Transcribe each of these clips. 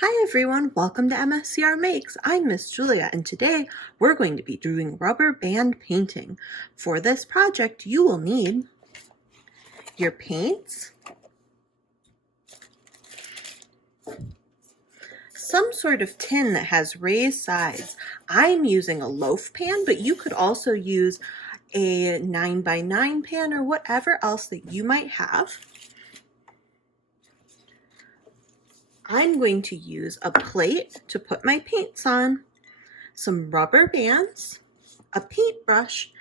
Hi everyone, welcome to MSCR Makes. I'm Miss Julia and today we're going to be doing rubber band painting. For this project you will need your paints, some sort of tin that has raised sides. I'm using a loaf pan, but you could also use a 9x9 pan or whatever else that you might have. I'm going to use a plate to put my paints on, some rubber bands, a paintbrush,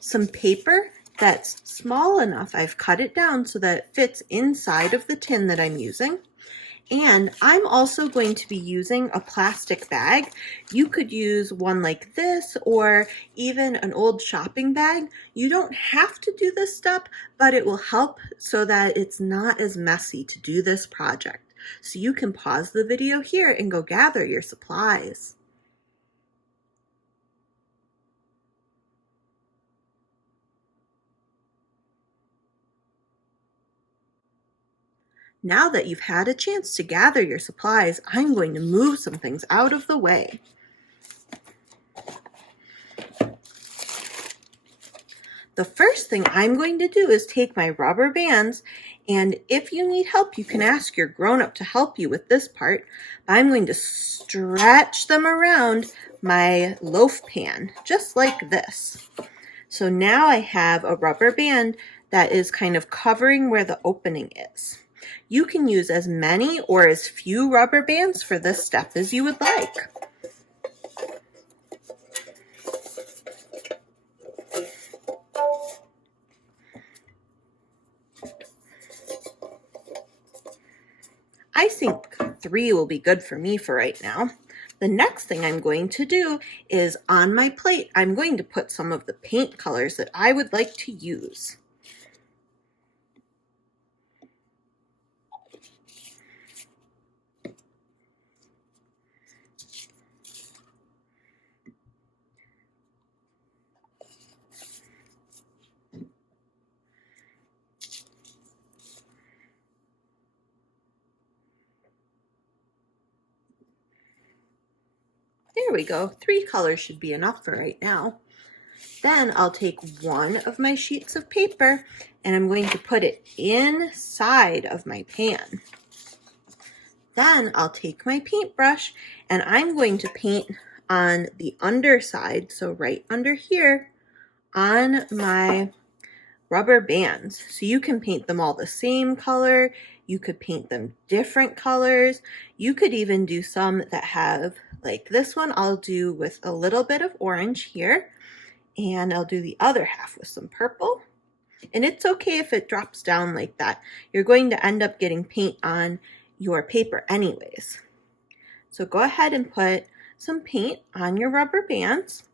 some paper that's small enough. I've cut it down so that it fits inside of the tin that I'm using. And I'm also going to be using a plastic bag. You could use one like this or even an old shopping bag. You don't have to do this step, but it will help so that it's not as messy to do this project. So you can pause the video here and go gather your supplies. Now that you've had a chance to gather your supplies, I'm going to move some things out of the way. The first thing I'm going to do is take my rubber bands, and if you need help, you can ask your grown-up to help you with this part. I'm going to stretch them around my loaf pan, just like this. So now I have a rubber band that is kind of covering where the opening is. You can use as many or as few rubber bands for this step as you would like. I think 3 will be good for me for right now. The next thing I'm going to do is on my plate, I'm going to put some of the paint colors that I would like to use. There we go. 3 colors should be enough for right now. Then I'll take one of my sheets of paper and I'm going to put it inside of my pan. Then I'll take my paintbrush and I'm going to paint on the underside, so right under here on my rubber bands. So you can paint them all the same color, you could paint them different colors, you could even do some that have, like this one I'll do with a little bit of orange here, and I'll do the other half with some purple. And it's okay if it drops down like that. You're going to end up getting paint on your paper anyways. So go ahead and put some paint on your rubber bands.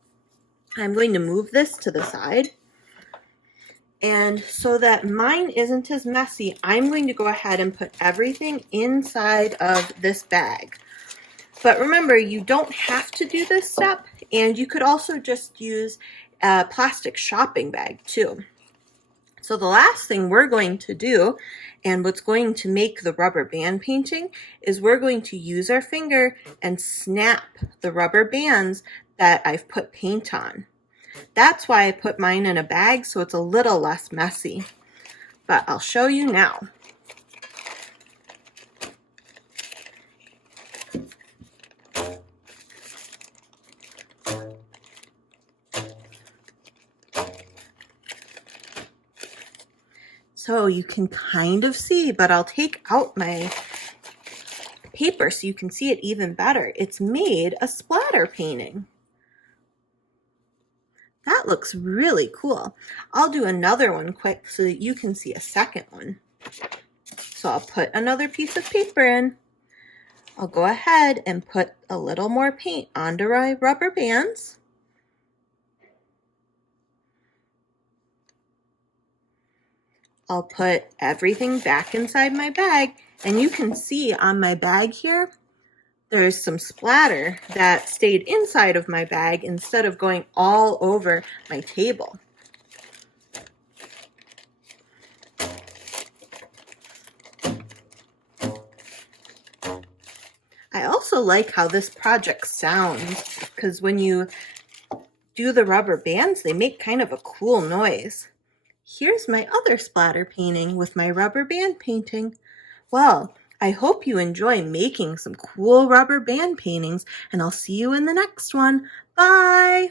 I'm going to move this to the side. And so that mine isn't as messy, I'm going to go ahead and put everything inside of this bag. But remember, you don't have to do this step, and you could also just use a plastic shopping bag too. So the last thing we're going to do, and what's going to make the rubber band painting, is we're going to use our finger and snap the rubber bands that I've put paint on. That's why I put mine in a bag, so it's a little less messy. But I'll show you now. So you can kind of see, but I'll take out my paper so you can see it even better. It's made a splatter painting. That looks really cool. I'll do another one quick so that you can see a second one. So I'll put another piece of paper in. I'll go ahead and put a little more paint onto my rubber bands. I'll put everything back inside my bag, and you can see on my bag here, there's some splatter that stayed inside of my bag instead of going all over my table. I also like how this project sounds, because when you do the rubber bands, they make kind of a cool noise. Here's my other splatter painting with my rubber band painting. Well, I hope you enjoy making some cool rubber band paintings, and I'll see you in the next one. Bye!